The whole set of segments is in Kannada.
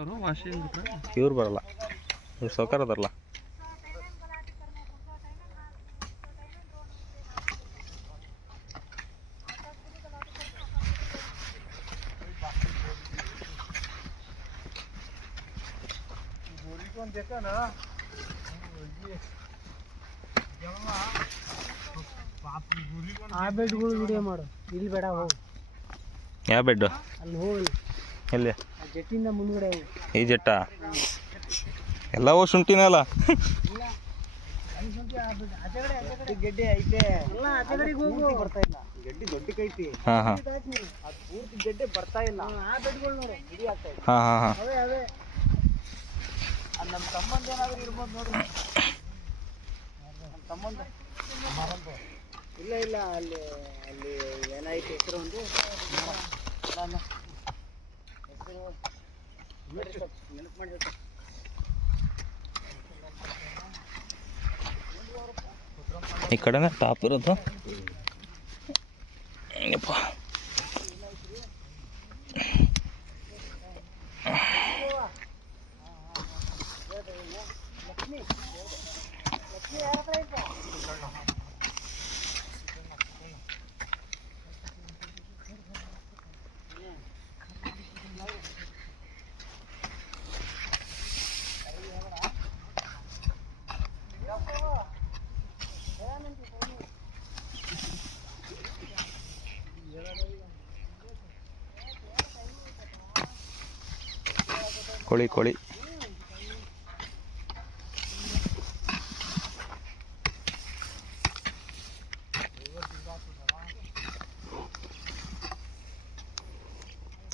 ಇವ್ರು ಬರಲ್ಲ, ಇವ್ರು ಸೌಕಾರ ಅದಾರಲ್ಲ. ಆ ಬೆಡ್ಗಳು ವಿಡಿಯೋ ಮಾಡು, ಇಲ್ಲಿ ಬೇಡ ಹೋಗು. ಯಾವ ಬೆಡ್ಡು? ಅಲ್ಲಿ ಹೋಗಿ ಎಲ್ಲಿ? ಜಟ್ಟಿಂದ ಮುಂದ್ಗಡೆ ಹೋಗು. ಈ ಜಟ್ಟ ಎಲ್ಲವೂ ಶುಂಠಿನೇ ಅಲ್ಲ. ಗೆಡ್ಡೆ ಐತೆ ಎಲ್ಲ ಆಚೆ ಕಡೆಗೆ ಹೋಗು. ಬರ್ತಾ ಇಲ್ಲ ಗೆಡ್ಡೆ ದೊಡ್ಡಕೈತಿ. ಹಾಂ ಹಾಂ ಅದು ಪೂರ್ತಿ ಗೆಡ್ಡೆ ಬರ್ತಾ ಇಲ್ಲ. ಆ ಬೆಡ್ಗಳು ನೋಡು ಹಿಡಿ ಆಗ್ತಾ ಇದೆ. ಹಾಂ ಹಾಂ ಹಾಂ ಅವೇ ಅವೇ ಅದು ನಮ್ಮ ಸಂಬಂಧ ಏನಾದರೂ ಇರ್ಬೋದು ನೋಡ್ರಿ. ನಮ್ಮ ಸಂಬಂಧ ಇಲ್ಲ ಇಲ್ಲ ಅಲ್ಲಿ ಅಲ್ಲಿ ಏನಾಯ್ತು ಹೆಸರು ಒಂದು ಹೆಸರು ನೆನಪು ಮಾಡಿರ್ತಾರೆ. ಈ ಕಡೆನೇ ಟಾಪ್ ಇರೋದು. ಏನಪ್ಪ ಕೋಳಿ ಕೋಳಿ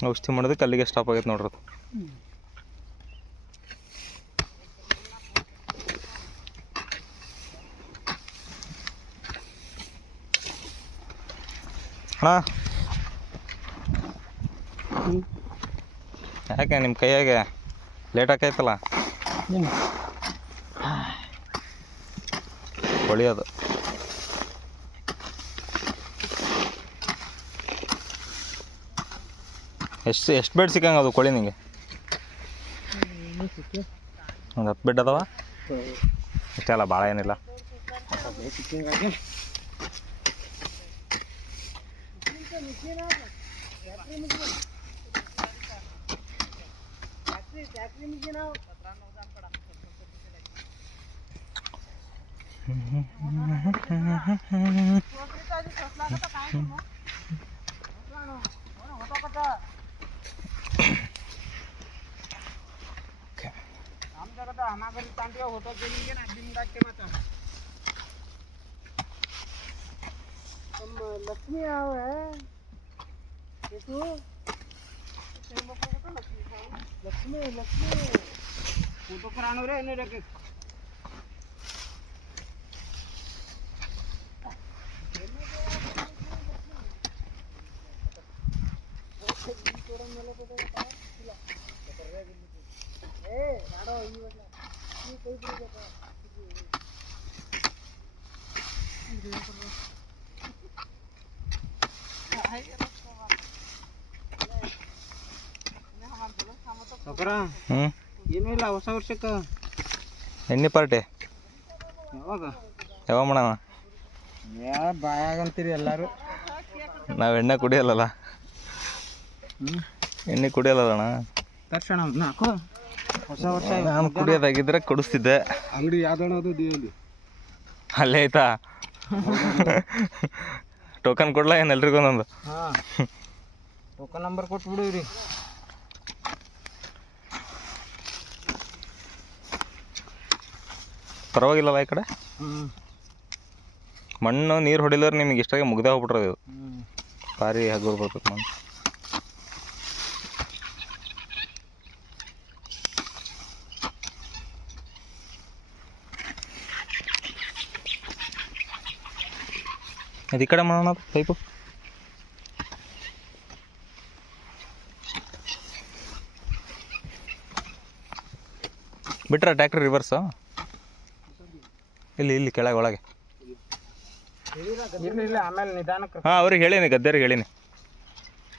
ಔಷಧಿ ಮಾಡೋದಕ್ಕೆ ಅಲ್ಲಿಗೆ ಸ್ಟಾಪ್ ಆಗೈತೆ ನೋಡ್ರಿ. ಅಣ್ಣ ಯಾಕೆ ನಿಮ್ಮ ಕೈಯಾಗೆ ಲೇಟ್ ಆಕೈತಲ್ಲ ಹೊಳಿಯೋದು? ಎಷ್ಟು ಬೆಡ್ ಸಿಕ್ಕಂಗೆ ಅದು ಕೋಳಿ ನಿಂಗೆ? ಒಂದು 10 ಬೆಡ್ ಅದಾವ ಅಷ್ಟೇ ಅಲ್ಲ, ಭಾಳ ಏನಿಲ್ಲ. लक्ष्मी आओ है देखो लक्ष्मी लक्ष्मी फोटो करानो रे ने रखे ए गाडो ई वाला ये कोई भी जगह ಏನೂ ಇಲ್ಲ. ಹೊಸ ವರ್ಷಕ್ಕೆ ಎಣ್ಣೆ ಪಾರ್ಟಿ ಯಾವಾಗ ಮಾಡೋಣ? ಬಾಯಾಗಂತೀರಿ ಎಲ್ಲರೂ. ನಾವು ಎಣ್ಣೆ ಕುಡಿಯಲ್ಲಲ್ಲ, ಎಣ್ಣೆ ಕುಡಿಯಲ್ಲಣ್ಣ. ತರ್ಸೋಣ ಹಾಕೋ ಹೊಸ ವರ್ಷ. ನಾನು ಕುಡಿಯೋದಾಗಿದ್ರೆ ಕುಡಿಸ್ತಿದ್ದೆ. ಅಂಗಡಿ ಯಾವ್ದಣದು ದೇವಲ್ಲಿ ಅಲ್ಲೇ ಆಯ್ತಾ? ಟೋಕನ್ ಕೊಡ್ಲಾ ಏನು ಎಲ್ರಿಗೂ ಒಂದೊಂದು? ಹಾಂ ಟೋಕನ್ ನಂಬರ್ ಕೊಟ್ಬಿಡಿವ್ರಿ. ಪರವಾಗಿಲ್ಲಲ್ಲ ಈ ಕಡೆ ಮಣ್ಣು ನೀರು ಹೊಡಿಲಿದ್ರೆ ನಿಮಗೆ ಇಷ್ಟಾಗಿ ಮುಗ್ದೇ ಹೋಗ್ಬಿಟ್ರದು. ಇದು ಭಾರಿ ಹಗುರು ಬರ್ತದೆ ಮಣ್ಣು. ಅದು ಈ ಕಡೆ ಮಾಡೋಣ ಪೈಪು. ಬಿಟ್ರೆ ಟ್ಯಾಕ್ಟ್ರಿ ರಿವರ್ಸು ಇಲ್ಲಿ ಇಲ್ಲಿ ಕೆಳಗೆ ಒಳಗೆ. ಆಮೇಲೆ ನಿಧಾನಕ್ಕೆ. ಹಾಂ ಅವ್ರಿಗೆ ಹೇಳೀನಿ, ಗದ್ದೆರಿಗೆ ಹೇಳೀನಿ.